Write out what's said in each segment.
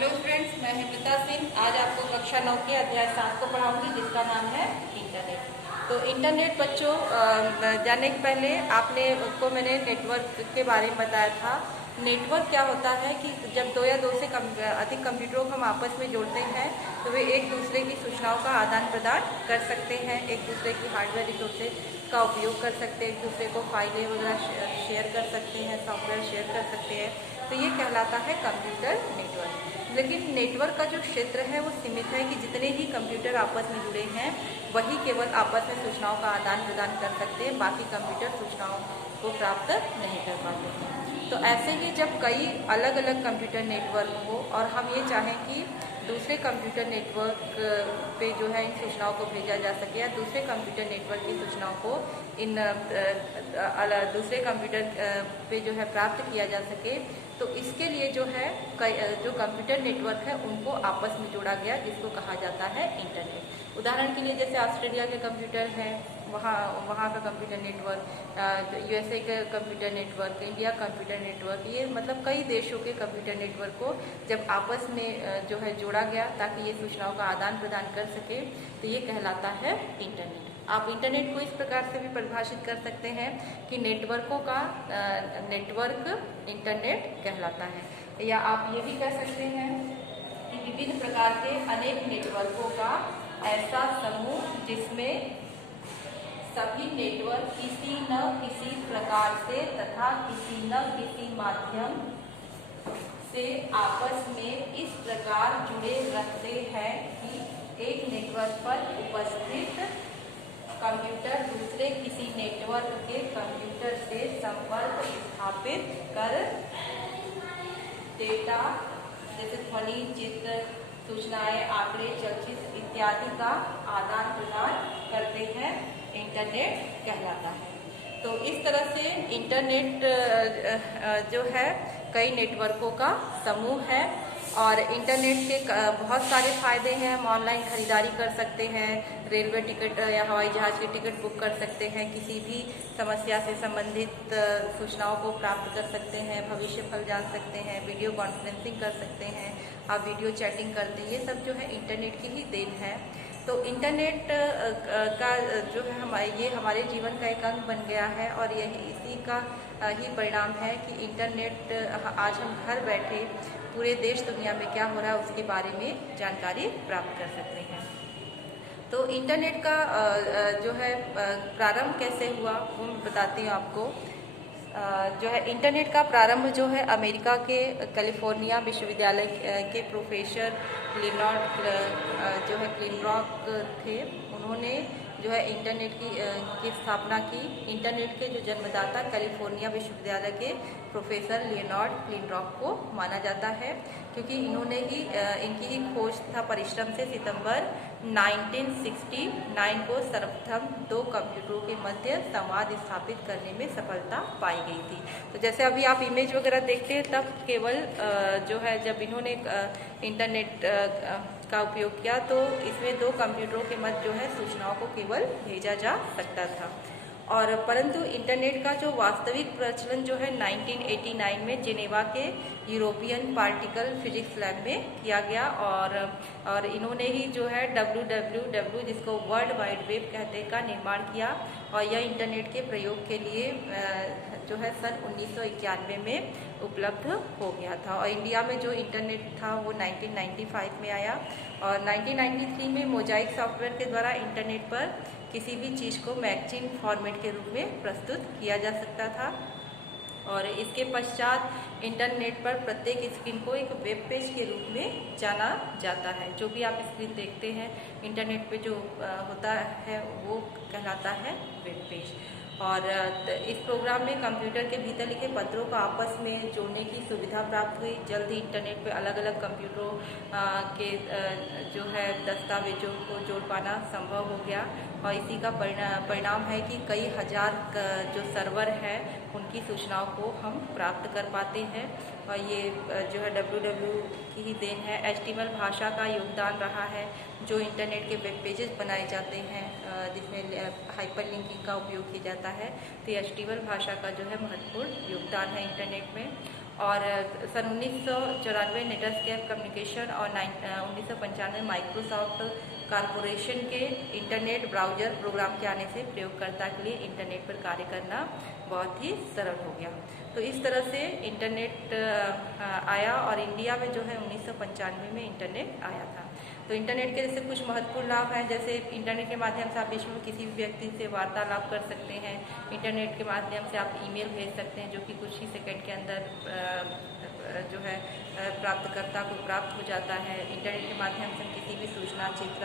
Hello friends, मैं हेमलता सिंह आज आपको कक्षा 9 के अध्याय 7 को पढ़ाऊंगी जिसका नाम है इंटरनेट। तो इंटरनेट बच्चों जाने के पहले आपने को मैंने नेटवर्क के बारे में बताया था। नेटवर्क क्या होता है कि जब दो या दो से अधिक कंप्यूटरों को हम आपस में जोड़ते हैं तो वे एक दूसरे की सूचनाओं का आदान प्रदान कर सकते हैं, एक दूसरे की हार्डवेयर रिसोर्सेज का उपयोग कर सकते हैं, एक दूसरे को फाइलें वगैरह शेयर कर सकते हैं, सॉफ्टवेयर शेयर कर सकते हैं। तो ये कहलाता है कंप्यूटर नेटवर्क। लेकिन नेटवर्क का जो क्षेत्र है वो सीमित है कि जितने ही कंप्यूटर आपस में जुड़े हैं वही केवल आपस में सूचनाओं का आदान प्रदान कर सकते हैं, बाकी कंप्यूटर सूचनाओं को प्राप्त नहीं कर पाते। तो ऐसे ही जब कई अलग अलग कंप्यूटर नेटवर्क हो और हम ये चाहें कि दूसरे कंप्यूटर नेटवर्क पे जो है इन सूचनाओं को भेजा जा सके या दूसरे कंप्यूटर नेटवर्क की सूचनाओं को इन दूसरे कंप्यूटर पे जो है प्राप्त किया जा सके, तो इसके लिए जो है जो कंप्यूटर नेटवर्क है उनको आपस में जोड़ा गया जिसको कहा जाता है इंटरनेट। उदाहरण के लिए जैसे ऑस्ट्रेलिया के कंप्यूटर हैं, वहाँ का कंप्यूटर नेटवर्क, यूएसए का computer network, India computer network, ये मतलब कई देशों के कंप्यूटर नेटवर्क को जब आपस में जो है जोड़ा गया ताकि ये सूचनाओं का आदान प्रदान कर सके, तो ये कहलाता है इंटरनेट। आप इंटरनेट को इस प्रकार से भी परिभाषित कर सकते हैं कि नेटवर्कों का नेटवर्क इंटरनेट कहलाता है, या आप ये भी कह सकते हैं कि विभिन्न प्रकार के अनेक नेटवर्कों का ऐसा समूह जिसमें सभी नेटवर्क किसी न किसी प्रकार से तथा किसी न किसी माध्यम से आपस में इस प्रकार जुड़े रहते हैं कि एक नेटवर्क पर उपस्थित कंप्यूटर दूसरे किसी नेटवर्क के कंप्यूटर से संपर्क स्थापित कर डेटा जैसे ध्वनि, चित्र, सूचनाएं, आंकड़े, चलचित्र इत्यादि का आदान प्रदान करते हैं, इंटरनेट कहलाता है। तो इस तरह से इंटरनेट जो है कई नेटवर्कों का समूह है और इंटरनेट के बहुत सारे फायदे हैं। हम ऑनलाइन खरीदारी कर सकते हैं, रेलवे टिकट या हवाई जहाज की टिकट बुक कर सकते हैं, किसी भी समस्या से संबंधित सूचनाओं को प्राप्त कर सकते हैं, भविष्य फल जान सकते हैं, वीडियो कॉन्फ्रेंसिंग कर सकते हैं, आप वीडियो चैटिंग करते हैं, ये सब जो है इंटरनेट की ही देन है। तो इंटरनेट का जो है ये हमारे जीवन का एक अंग बन गया है और यही इसी का ही परिणाम है कि इंटरनेट आज हम घर बैठे पूरे देश दुनिया में क्या हो रहा है उसके बारे में जानकारी प्राप्त कर सकते हैं। तो इंटरनेट का जो है प्रारंभ कैसे हुआ वो मैं बताती हूँ आपको। जो है इंटरनेट का प्रारंभ जो है अमेरिका के कैलिफोर्निया विश्वविद्यालय के प्रोफेसर लियोनार्ड जो है क्लिनरॉक थे। उन्होंने जो है इंटरनेट की स्थापना की। इंटरनेट के जो जन्मदाता कैलिफोर्निया विश्वविद्यालय के प्रोफेसर लियोनार्ड क्लिनरॉक को माना जाता है क्योंकि इन्होंने ही इनकी ही खोज तथा परिश्रम से सितंबर 1969 को सर्वप्रथम दो कंप्यूटरों के मध्य संवाद स्थापित करने में सफलता पाई गई थी। तो जैसे अभी आप इमेज वगैरह देखते हैं तब केवल जो है जब इन्होंने इंटरनेट का उपयोग किया तो इसमें दो कंप्यूटरों के मध्य जो है सूचनाओं को केवल भेजा जा सकता था। और परंतु इंटरनेट का जो वास्तविक प्रचलन जो है 1989 में जिनेवा के यूरोपियन पार्टिकल फिजिक्स लैब में किया गया और इन्होंने ही जो है WWW जिसको वर्ल्ड वाइड वेब कहते का निर्माण किया और यह इंटरनेट के प्रयोग के लिए जो है सन 1991 में उपलब्ध हो गया था। और इंडिया में जो इंटरनेट था वो 1995 में आया और 1993 में मोजाइक सॉफ्टवेयर के द्वारा इंटरनेट पर किसी भी चीज़ को मैगजीन फॉर्मेट के रूप में प्रस्तुत किया जा सकता था। और इसके पश्चात इंटरनेट पर प्रत्येक स्क्रीन को एक वेब पेज के रूप में जाना जाता है। जो भी आप स्क्रीन देखते हैं इंटरनेट पे जो होता है वो कहलाता है वेब पेज। और इस प्रोग्राम में कंप्यूटर के भीतर लिखे पत्रों को आपस में जोड़ने की सुविधा प्राप्त हुई। जल्द ही इंटरनेट पे अलग अलग कंप्यूटरों के जो है दस्तावेजों को जोड़ पाना संभव हो गया और इसी का परिणाम है कि कई हजार जो सर्वर है उनकी सूचनाओं को हम प्राप्त कर पाते हैं और ये जो है WW की ही देन है। HTML भाषा का योगदान रहा है जो इंटरनेट के वेब पेजेस बनाए जाते हैं जिसमें हाइपर लिंकिंग का उपयोग किया जाता है। तो HTML भाषा का जो है महत्वपूर्ण योगदान है इंटरनेट में। और सन 1994 नेटस्केप कम्युनिकेशन और 1995 माइक्रोसॉफ्ट कॉरपोरेशन के इंटरनेट ब्राउज़र प्रोग्राम के आने से प्रयोगकर्ता के लिए इंटरनेट पर कार्य करना बहुत ही सरल हो गया। तो इस तरह से इंटरनेट आया और इंडिया में जो है 1995 में इंटरनेट आया था। तो इंटरनेट के जैसे कुछ महत्वपूर्ण लाभ हैं, जैसे इंटरनेट के माध्यम से आप विश्व में किसी भी व्यक्ति से वार्तालाप कर सकते हैं। इंटरनेट के माध्यम से आप ईमेल भेज सकते हैं जो कि कुछ ही सेकंड के अंदर जो है प्राप्तकर्ता को प्राप्त हो जाता है। इंटरनेट के माध्यम से हम किसी भी सूचना, चित्र,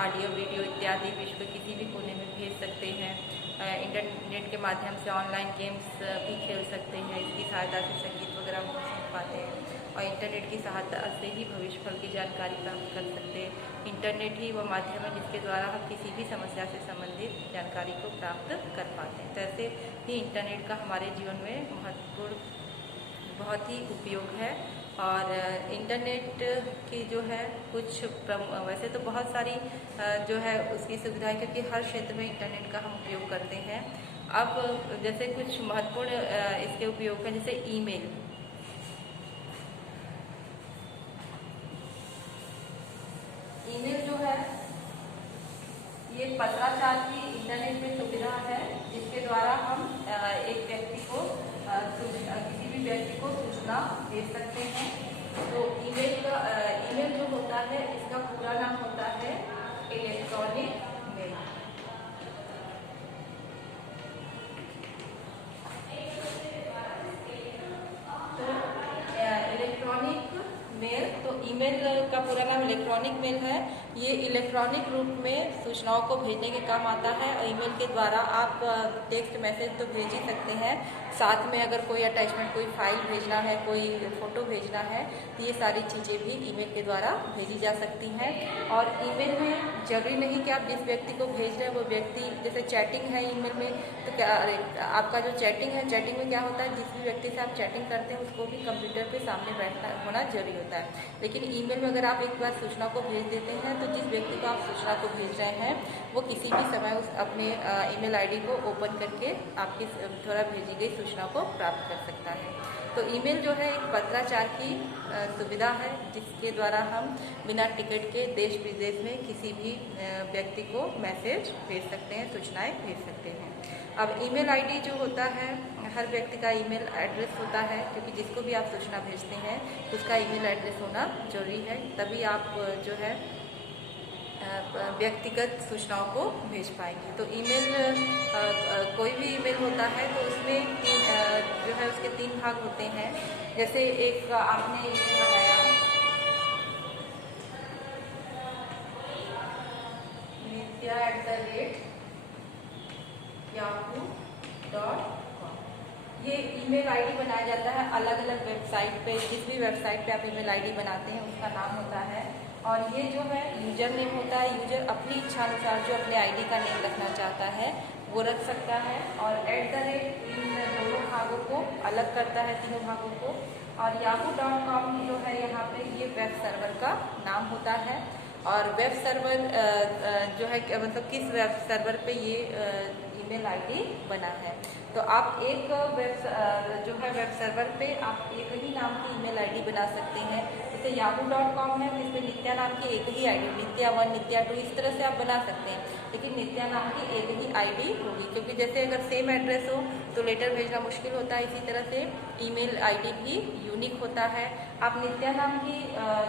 ऑडियो, वीडियो इत्यादि विश्व के किसी भी कोने में भेज सकते हैं। इंटरनेट के माध्यम से ऑनलाइन गेम्स भी खेल सकते हैं। इसकी सहायता से संगीत वगैरह हम सुन पाते हैं और इंटरनेट की सहायता से ही भविष्यफल की जानकारी प्राप्त कर सकते हैं। इंटरनेट ही वह माध्यम है जिसके द्वारा हम किसी भी समस्या से संबंधित जानकारी को प्राप्त कर पाते हैं। तो ऐसे ही इंटरनेट का हमारे जीवन में महत्वपूर्ण बहुत ही उपयोग है। और इंटरनेट की जो है कुछ वैसे तो बहुत सारी जो है उसकी सुविधाएं, क्योंकि हर क्षेत्र में इंटरनेट का हम उपयोग करते हैं। अब जैसे कुछ महत्वपूर्ण इसके उपयोग हैं, जैसे ईमेल। ईमेल जो है ये पत्राचार की इंटरनेट में सुविधा है जिसके द्वारा हम एक व्यक्ति को किसी भी व्यक्ति को सूचना भेज सकते हैं। तो ईमेल जो होता है इसका पूरा नाम होता है इलेक्ट्रॉनिक मेल। तो इलेक्ट्रॉनिक मेल, तो ईमेल का पूरा नाम इलेक्ट्रॉनिक मेल है। ये इलेक्ट्रॉनिक रूप में सूचनाओं को भेजने के काम आता है। और ईमेल के द्वारा आप टेक्स्ट मैसेज तो भेज ही सकते हैं, साथ में अगर कोई अटैचमेंट, कोई फाइल भेजना है, कोई फ़ोटो भेजना है, तो ये सारी चीज़ें भी ईमेल के द्वारा भेजी जा सकती हैं। और ईमेल में जरूरी नहीं कि आप जिस व्यक्ति को भेज रहे हैं वो व्यक्ति, जैसे चैटिंग है ईमेल में, तो क्या आपका जो चैटिंग है, चैटिंग में क्या होता है, जिस भी व्यक्ति से आप चैटिंग करते हैं उसको भी कंप्यूटर पे सामने बैठना होना जरूरी होता है। लेकिन ईमेल में अगर आप एक बार सूचना को भेज देते हैं तो जिस व्यक्ति को आप सूचना को भेज रहे हैं वो किसी भी समय उस अपने ईमेल आईडी को ओपन करके आपकी द्वारा भेजी गई सूचना को प्राप्त कर सकता है। तो ईमेल जो है एक पत्राचार की सुविधा है जिसके द्वारा हम बिना टिकट के देश विदेश में किसी भी व्यक्ति को मैसेज भेज सकते हैं, सूचनाएं भेज सकते हैं। अब ईमेल आईडी जो होता है, हर व्यक्ति का ईमेल एड्रेस होता है, क्योंकि जिसको भी आप सूचना भेजते हैं उसका ईमेल एड्रेस होना जरूरी है, तभी आप जो है व्यक्तिगत सूचनाओं को भेज पाएंगे। तो ईमेल कोई भी ईमेल होता है तो उसमें जो है उसके 3 भाग होते हैं। जैसे एक आपने ईमेल बनाया nitya@yahoo.com, ये ईमेल आईडी बनाया जाता है अलग अलग वेबसाइट पे। जिस भी वेबसाइट पे आप ईमेल आईडी बनाते हैं उसका नाम होता है। और ये जो है यूजर नेम होता है। यूजर अपनी इच्छा अनुसार जो अपने आईडी का नेम रखना चाहता है वो रख सकता है। और @ इन दोनों भागों को अलग करता है, तीनों भागों को। और yahoo.com जो है यहाँ पे ये वेब सर्वर का नाम होता है। और वेब सर्वर जो है मतलब किस वेब सर्वर पे ये ईमेल आईडी बना है। तो आप एक जो है वेब सर्वर पे आप एक ही नाम की ईमेल आईडी बना सकते हैं। जैसे yahoo.com है, इसमें नित्या नाम की एक ही आईडी, नित्या 1, नित्या 2, इस तरह से आप बना सकते हैं। लेकिन नित्या नाम की एक ही आईडी होगी, क्योंकि जैसे अगर सेम एड्रेस हो तो लेटर भेजना मुश्किल होता है। इसी तरह से ईमेल आईडी भी यूनिक होता है। आप नित्या नाम की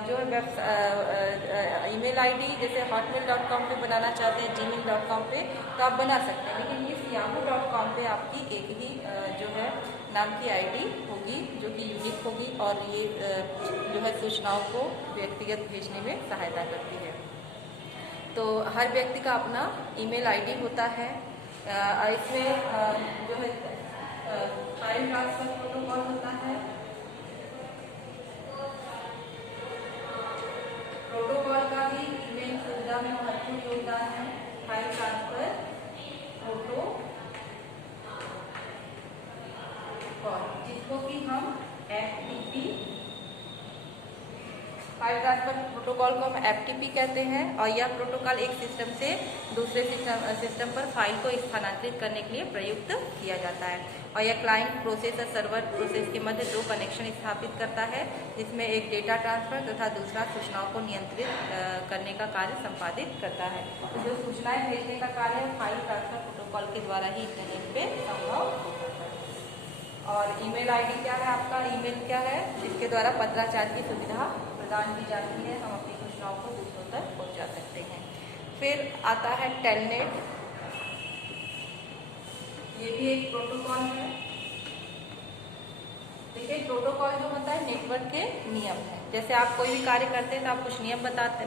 जो है ईमेल आईडी जैसे hotmail.com पे बनाना चाहते हैं, gmail.com पे, तो आप बना सकते हैं। लेकिन इस yahoo.com पे आपकी एक ही जो है नाम की आईडी होगी जो कि यूनिक होगी और ये जो है सूचनाओं को व्यक्तिगत भेजने में सहायता करती है। तो हर व्यक्ति का अपना ईमेल आईडी होता है। इसमें जो है फाइल ट्रांसफर प्रोटोकॉल होता है। प्रोटोकॉल का भी ईमेल सुविधा में महत्वपूर्ण योगदान है। फाइल ट्रांसफर प्रोटोकॉल, जिसको कि हम FTP फाइल ट्रांसफर प्रोटोकॉल को हम FTP कहते हैं और यह प्रोटोकॉल एक सिस्टम से दूसरे सिस्टम पर फाइल को स्थानांतरित करने के लिए प्रयुक्त किया जाता है और यह क्लाइंट प्रोसेस और सर्वर प्रोसेस के मध्य 2 कनेक्शन स्थापित करता है, जिसमें एक डेटा ट्रांसफर तथा दूसरा सूचनाओं को नियंत्रित करने का कार्य संपादित करता है। तो जो सूचनाएं भेजने का कार्य फाइल ट्रांसफर प्रोटोकॉल के द्वारा ही इंटरनेट पे संभव हो पाता है। और ईमेल ID क्या है आपका, ईमेल क्या है जिसके द्वारा पत्राचार की सुविधा प्रदान की जाती है, हम अपनी सूचनाओं को दूसरों तक पहुंचा सकते हैं। फिर आता है टेलनेट, ये भी एक प्रोटोकॉल है। देखिए प्रोटोकॉल जो होता है नेटवर्क के नियम है, जैसे आप कोई भी कार्य करते हैं तो आप कुछ नियम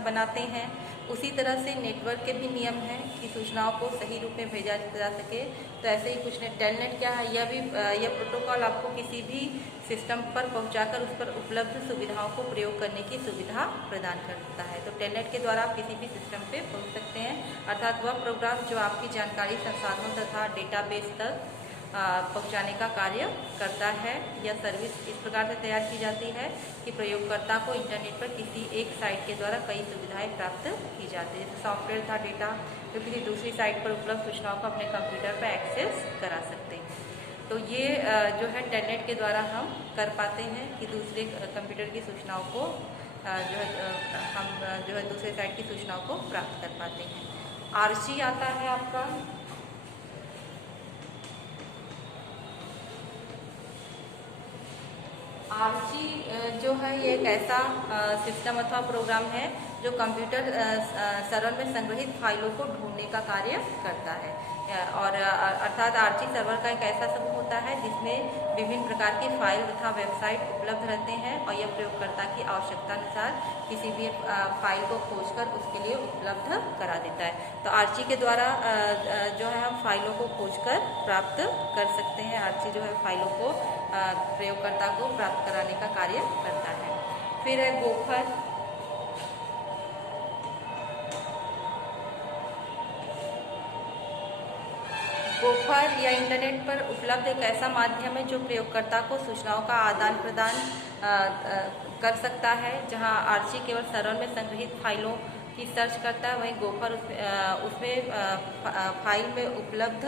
बनाते हैं, उसी तरह से नेटवर्क के भी नियम हैं कि सूचनाओं को सही रूप में भेजा जा सके। तो ऐसे ही कुछ टेलनेट क्या है, यह प्रोटोकॉल आपको किसी भी सिस्टम पर पहुंचाकर उस पर उपलब्ध सुविधाओं को प्रयोग करने की सुविधा प्रदान करता है। तो टेलनेट के द्वारा आप किसी भी सिस्टम पे पहुंच सकते हैं, अर्थात वह प्रोग्राम जो आपकी जानकारी संसाधनों तथा डेटाबेस तक पहुंचाने का कार्य करता है। यह सर्विस इस प्रकार से तैयार की जाती है कि प्रयोगकर्ता को इंटरनेट पर किसी एक साइट के द्वारा कई सुविधाएं प्राप्त की जाती है, जैसे सॉफ्टवेयर तथा डेटा जो किसी दूसरी साइट पर उपलब्ध सूचनाओं को अपने कंप्यूटर पर एक्सेस करा सकते हैं। तो ये जो है टेलनेट के द्वारा हम कर पाते हैं कि दूसरे कंप्यूटर की सूचनाओं को हम दूसरे साइट की सूचनाओं को प्राप्त कर पाते हैं। आर्ची आता है आपका, आर्ची जो है ये एक ऐसा सिस्टम अथवा प्रोग्राम है जो कंप्यूटर सर्वर में संग्रहित फाइलों को ढूंढने का कार्य करता है और अर्थात आर्ची सर्वर का एक ऐसा समूह होता है जिसमें विभिन्न प्रकार की फाइल तथा वेबसाइट उपलब्ध रहते हैं और यह प्रयोगकर्ता की आवश्यकता अनुसार किसी भी फाइल को खोजकर उसके लिए उपलब्ध करा देता है। तो आर्ची के द्वारा जो है हम फाइलों को खोजकर प्राप्त कर सकते हैं। आर्ची जो है फाइलों को प्रयोगकर्ता को प्राप्त कराने का कार्य करता है। फिर है गोफर, गोफर या इंटरनेट पर उपलब्ध एक ऐसा माध्यम है जो प्रयोगकर्ता को सूचनाओं का आदान प्रदान कर सकता है। जहां आर्ची केवल सर्वर में संग्रहित फाइलों की सर्च करता है, वहीं गोफर उसमें फाइल में उपलब्ध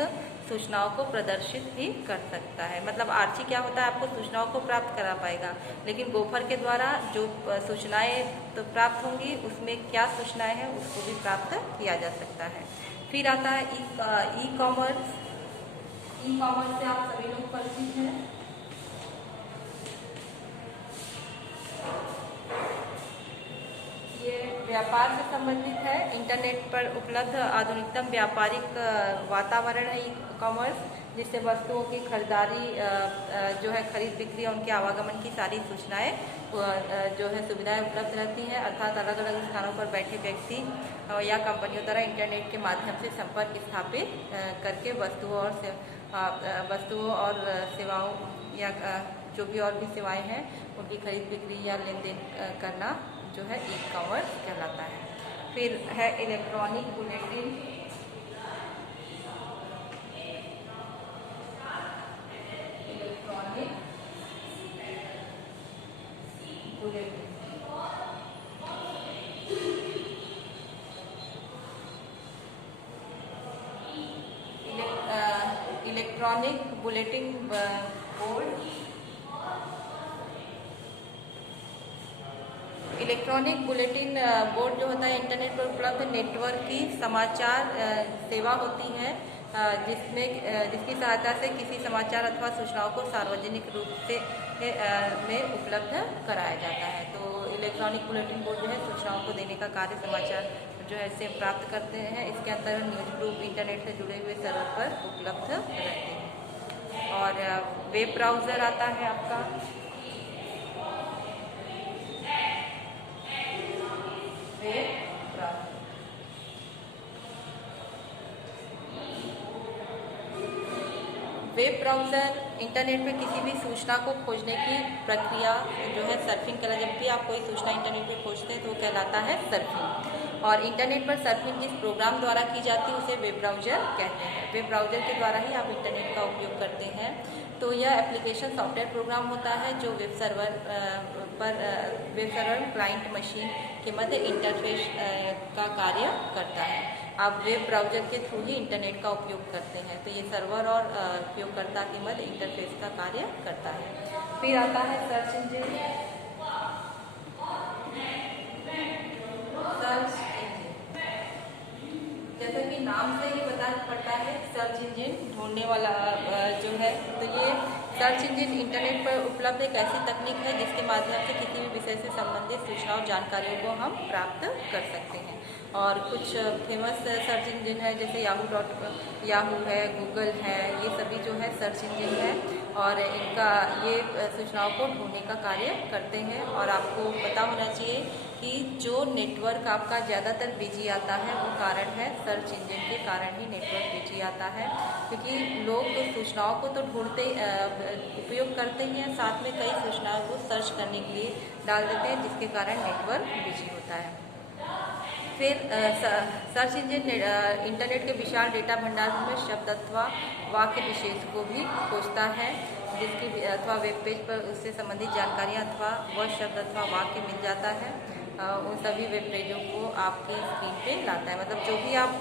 सूचनाओं को प्रदर्शित भी कर सकता है। मतलब आर्ची क्या होता है, आपको सूचनाओं को प्राप्त करा पाएगा, लेकिन गोफर के द्वारा जो सूचनाएं तो प्राप्त होंगी उसमें क्या सूचनाएं हैं उसको भी प्राप्त किया जा सकता है। फिर आता है ई कॉमर्स। ई कॉमर्स से आप सभी लोग परिचित हैं। ये व्यापार से संबंधित है। इंटरनेट पर उपलब्ध आधुनिकतम व्यापारिक वातावरण है ई कॉमर्स, जिससे वस्तुओं की खरीदारी जो है खरीद बिक्री और उनके आवागमन की सारी सूचनाएं जो है सुविधाएं उपलब्ध रहती हैं। अर्थात अलग अलग स्थानों पर बैठे व्यक्ति या कंपनियों द्वारा इंटरनेट के माध्यम से संपर्क स्थापित करके वस्तुओं और सेवाओं या जो भी और भी सेवाएं हैं उनकी खरीद बिक्री या लेन देन करना जो है ई कॉमर्स कहलाता है। फिर है electronic bulletin. Electronic bulletin board. Electronic bulletin board जो होता है इंटरनेट पर उपलब्ध नेटवर्क की समाचार सेवा होती है, जिसकी सहायता से किसी समाचार अथवा सूचनाओं को सार्वजनिक रूप से में उपलब्ध कराया जाता है। तो इलेक्ट्रॉनिक बुलेटिन बोर्ड जो है सूचनाओं को देने का कार्य समाचार जो है से प्राप्त करते हैं। इसके अंतर्गत न्यूज ग्रुप इंटरनेट से जुड़े हुए सर्वर पर उपलब्ध रहते हैं। और वेब ब्राउज़र आता है आपका। वेब ब्राउज़र इंटरनेट में किसी भी सूचना को खोजने की प्रक्रिया जो है सर्फिंग कहलाता है। जब भी आप कोई सूचना इंटरनेट पे खोजते हैं तो वो कहलाता है सर्फिंग। और इंटरनेट पर सर्फिंग जिस प्रोग्राम द्वारा की जाती है उसे वेब ब्राउज़र कहते हैं। वेब ब्राउज़र के द्वारा ही आप इंटरनेट का उपयोग करते हैं। तो यह एप्लीकेशन सॉफ्टवेयर प्रोग्राम होता है जो वेब सर्वर पर वेब सर्वर क्लाइंट मशीन के मध्य इंटरफेस का कार्य करता है। आप वेब ब्राउज़र के थ्रू ही इंटरनेट का उपयोग करते हैं, तो ये सर्वर और उपयोगकर्ता के मध्य इंटरफेस का कार्य करता है। फिर आता है सर्च इंजन। सर्च इंजन जैसा कि नाम से ही पता पड़ता है, सर्च इंजन ढूंढने वाला जो है, तो ये सर्च इंजन इंटरनेट पर उपलब्ध एक ऐसी तकनीक है जिसके माध्यम से किसी भी विषय से संबंधित सूचना और जानकारियों को हम प्राप्त कर सकते हैं। और कुछ फेमस सर्च इंजन है जैसे याहू है, गूगल है, ये सभी जो है सर्च इंजन है और इनका ये सूचनाओं को ढूंढने का कार्य करते हैं। और आपको पता होना चाहिए कि जो नेटवर्क आपका ज़्यादातर बिजी आता है वो कारण है सर्च इंजन के कारण ही नेटवर्क बिजी आता है, क्योंकि लोग सूचनाओं को तो ढूंढते उपयोग करते ही हैं, साथ में कई सूचनाओं को सर्च करने के लिए डाल देते हैं जिसके कारण नेटवर्क बिजी होता है। फिर सर्च इंजन इंटरनेट के विशाल डेटा भंडार में शब्द अथवा वाक्य विशेष को भी खोजता है, जिसकी अथवा वेब पेज पर उससे संबंधित जानकारियाँ अथवा वह शब्द अथवा वाक्य मिल जाता है, उन सभी वेब पेजों को आपकी स्क्रीन पे लाता है। मतलब जो भी आप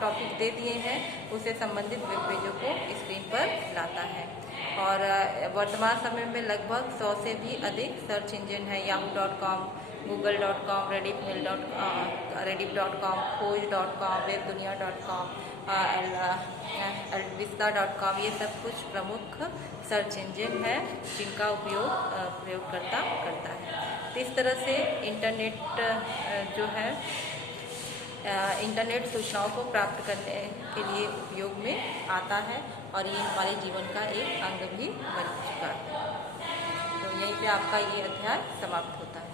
टॉपिक दे दिए हैं उससे संबंधित वेब पेजों को स्क्रीन पर लाता है। और वर्तमान समय में लगभग 100 से भी अधिक सर्च इंजन है। yahoo.com, google.com, reddit.com, खोज.com, webdunia.com, alvista.com, ये सब कुछ प्रमुख सर्च इंजन है जिनका उपयोग प्रयोगकर्ता करता है। तो इस तरह से इंटरनेट जो है इंटरनेट सूचनाओं को प्राप्त करने के लिए उपयोग में आता है और ये हमारे जीवन का एक अंग भी बन चुका है। तो यहीं पे आपका ये अध्याय समाप्त होता है।